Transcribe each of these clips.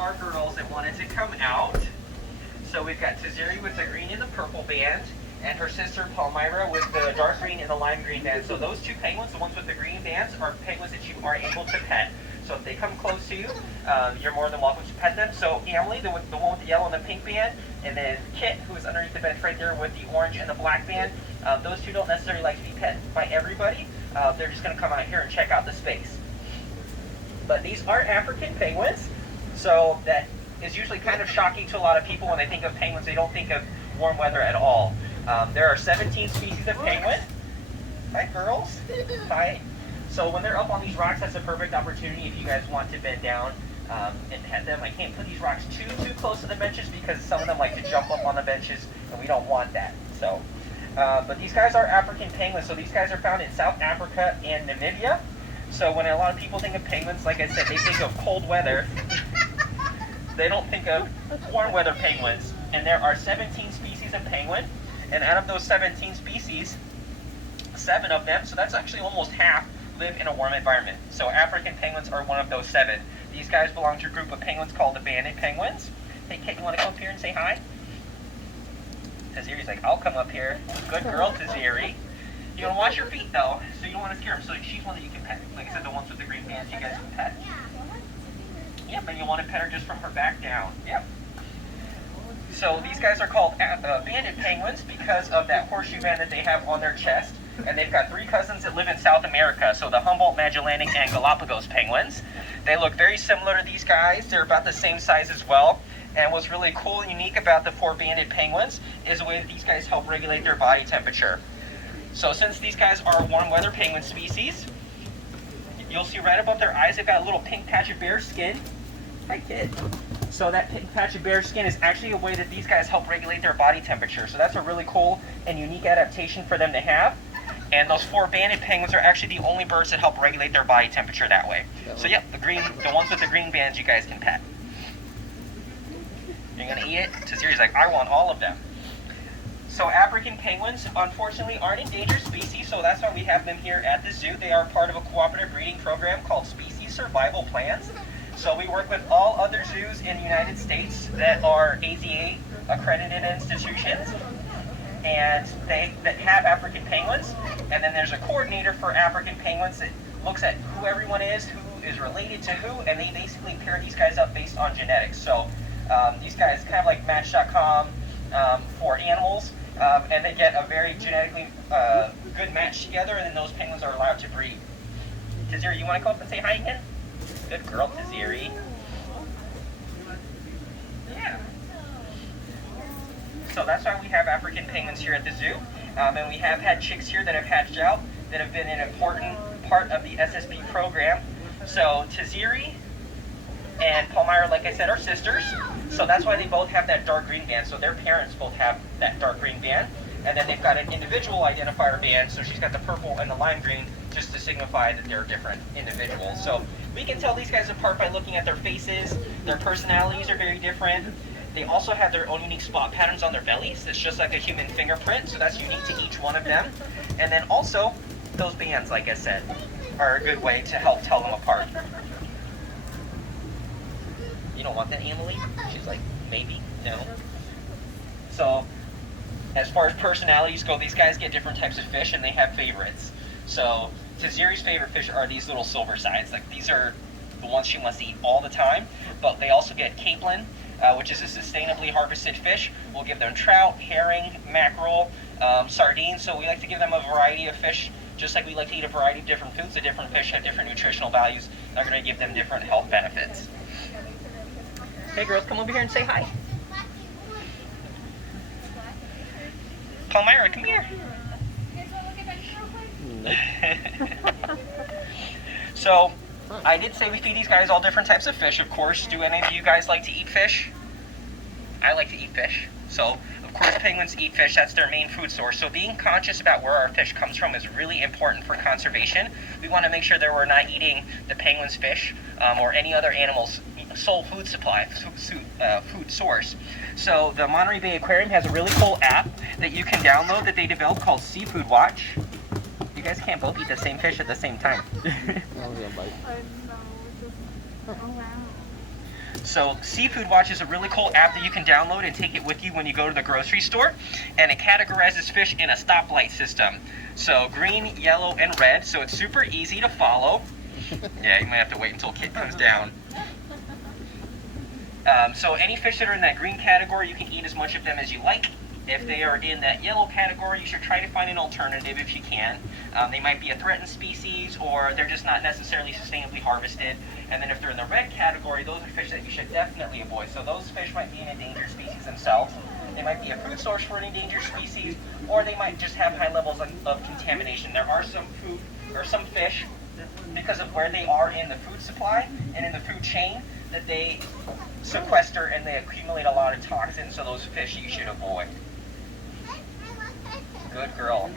our girls that wanted to come out. So we've got Taziri with the green and the purple band, and her sister Palmyra with the dark green and the lime green band. So those two penguins, the ones with the green bands, are penguins that you are able to pet. So if they come close to you, you're more than welcome to pet them. So Emily, the one with the yellow and the pink band, and then Kit, who is underneath the bench right there with the orange and the black band, those two don't necessarily like to be pet by everybody. They're just going to come out here and check out the space. But these are African penguins, so that is usually kind of shocking to a lot of people. When they think of penguins, they don't think of warm weather at all. There are 17 species of penguin. Hi, girls. Hi. So when they're up on these rocks, that's a perfect opportunity if you guys want to bend down and pet them. I can't put these rocks too close to the benches because some of them like to jump up on the benches, and we don't want that. So, but these guys are African penguins. So these guys are found in South Africa and Namibia. So when a lot of people think of penguins, like I said, they think of cold weather. They don't think of warm weather penguins. And there are 17 species of penguin. And out of those 17 species, 7 of them, so that's actually almost half, live in a warm environment. So African penguins are one of those 7. These guys belong to a group of penguins called the banded penguins. Hey, Kate, you want to come up here and say hi? Taziri's like, I'll come up here. Good girl, Taziri. You want to watch your feet, though, so you don't want to scare them. So she's one that you can pet. Like I said, the ones with the green bands you guys can pet. Yep, and you want to pet her just from her back down. Yep. So these guys are called banded penguins because of that horseshoe band that they have on their chest. And they've got 3 cousins that live in South America, so the Humboldt, Magellanic, and Galapagos penguins. They look very similar to these guys. They're about the same size as well. And what's really cool and unique about the 4 banded penguins is the way that these guys help regulate their body temperature. So since these guys are warm weather penguin species, you'll see right above their eyes, they've got a little pink patch of bare skin. Hi, kid. So that pink patch of bare skin is actually a way that these guys help regulate their body temperature. So that's a really cool and unique adaptation for them to have. And those 4 banded penguins are actually the only birds that help regulate their body temperature that way. So yep, the ones with the green bands you guys can pet. You're gonna eat it? Taziri's like, I want all of them. So African penguins, unfortunately, aren't endangered species, so that's why we have them here at the zoo. They are part of a cooperative breeding program called Species Survival Plans. So we work with all other zoos in the United States that are AZA accredited institutions, and that have African penguins. And then there's a coordinator for African penguins that looks at who everyone is, who is related to who, and they basically pair these guys up based on genetics. So these guys kind of like Match.com for animals, and they get a very genetically good match together, and then those penguins are allowed to breed. Taziri, you want to come up and say hi again? Good girl, Taziri. Yeah. So that's why we have African penguins here at the zoo. And we have had chicks here that have hatched out that have been an important part of the SSP program. So Taziri and Palmyra, like I said, are sisters. So that's why they both have that dark green band. So their parents both have that dark green band. And then they've got an individual identifier band. So she's got the purple and the lime green just to signify that they're different individuals. So we can tell these guys apart by looking at their faces. Their personalities are very different. They also have their own unique spot patterns on their bellies. It's just like a human fingerprint, so that's unique to each one of them. And then also, those bands, like I said, are a good way to help tell them apart. You don't want that, Emily? She's like, maybe, no. So, as far as personalities go, these guys get different types of fish, and they have favorites. So, Taziri's favorite fish are these little silver sides. Like, these are the ones she wants to eat all the time, but they also get capelin, which is a sustainably harvested fish. We'll give them trout, herring, mackerel, sardines. So we like to give them a variety of fish, just like we like to eat a variety of different foods. The different fish have different nutritional values. They're going to give them different health benefits. Hey girls, come over here and say hi. Palmyra, come here. So, I did say we feed these guys all different types of fish, of course. Do any of you guys like to eat fish? I like to eat fish. So, of course, penguins eat fish. That's their main food source. So being conscious about where our fish comes from is really important for conservation. We want to make sure that we're not eating the penguin's fish or any other animal's sole food supply, food source. So the Monterey Bay Aquarium has a really cool app that you can download that they developed called Seafood Watch. You guys can't both eat the same fish at the same time. So Seafood Watch is a really cool app that you can download and take it with you when you go to the grocery store, and it categorizes fish in a stoplight system. So green, yellow, and red, so it's super easy to follow. Yeah, you might have to wait until Kit comes down. So any fish that are in that green category, you can eat as much of them as you like. If they are in that yellow category, you should try to find an alternative if you can. They might be a threatened species, or they're just not necessarily sustainably harvested. And then if they're in the red category, those are fish that you should definitely avoid. So those fish might be an endangered species themselves. They might be a food source for an endangered species, or they might just have high levels of contamination. There are some fish, because of where they are in the food supply and in the food chain, that they sequester and they accumulate a lot of toxins. So those fish you should avoid. Good girl.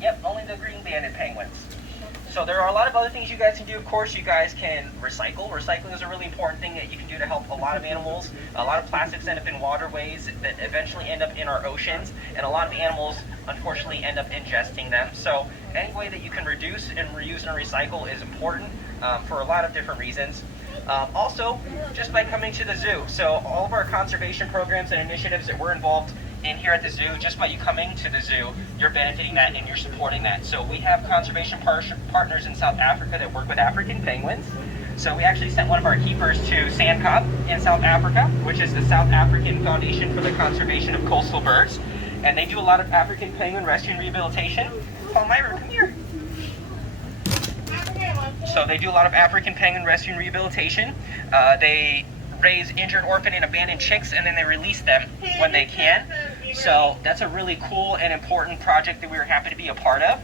Yep, only the green banded penguins. So there are a lot of other things you guys can do. Of course, you guys can recycle. Recycling is a really important thing that you can do to help a lot of animals. A lot of plastics end up in waterways that eventually end up in our oceans, and a lot of animals, unfortunately, end up ingesting them. So any way that you can reduce and reuse and recycle is important for a lot of different reasons. Also, just by coming to the zoo. So all of our conservation programs and initiatives that we're involved in here at the zoo, just by you coming to the zoo, you're benefiting that and you're supporting that. So we have conservation partners in South Africa that work with African penguins. So we actually sent one of our keepers to Sandkop in South Africa, which is the South African Foundation for the Conservation of Coastal Birds. And they do a lot of African penguin rescue and rehabilitation. Palmyra, come here. So they do a lot of African penguin rescue and rehabilitation. They raise injured, orphaned, and abandoned chicks, and then they release them when they can. So that's a really cool and important project that we were happy to be a part of.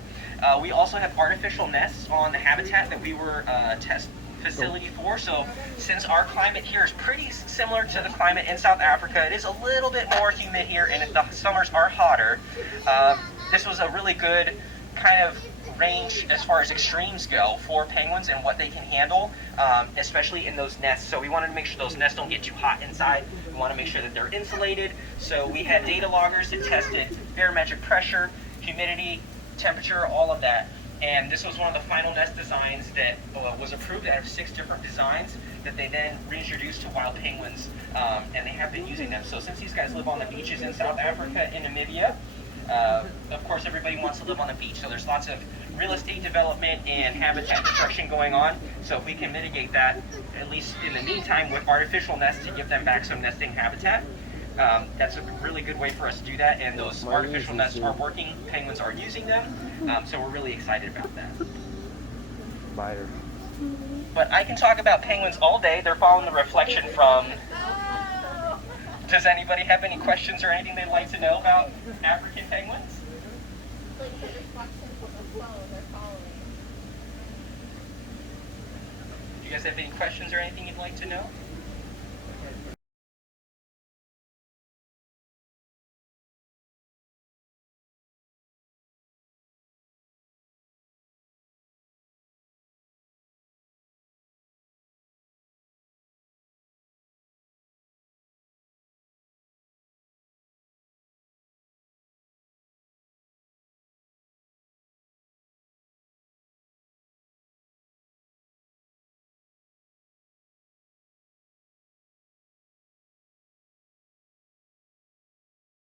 We also have artificial nests on the habitat that we were test facility for. So since our climate here is pretty similar to the climate in South Africa, it is a little bit more humid here, and the summers are hotter. This was a really good kind of range as far as extremes go for penguins and what they can handle, especially in those nests. So we wanted to make sure those nests don't get too hot inside. We want to make sure that they're insulated. So we had data loggers that tested barometric pressure, humidity, temperature, all of that. And this was one of the final nest designs that was approved out of 6 different designs that they then reintroduced to wild penguins, and they have been using them. So since these guys live on the beaches in South Africa and Namibia, of course everybody wants to live on the beach. So there's lots of real estate development and habitat destruction going on. So if we can mitigate that, at least in the meantime, with artificial nests to give them back some nesting habitat, that's a really good way for us to do that. And those artificial nests are working. Penguins are using them. So we're really excited about that. Biter. But I can talk about penguins all day. They're following the reflection from... Does anybody have any questions or anything they'd like to know about African penguins? Do you guys have any questions or anything you'd like to know?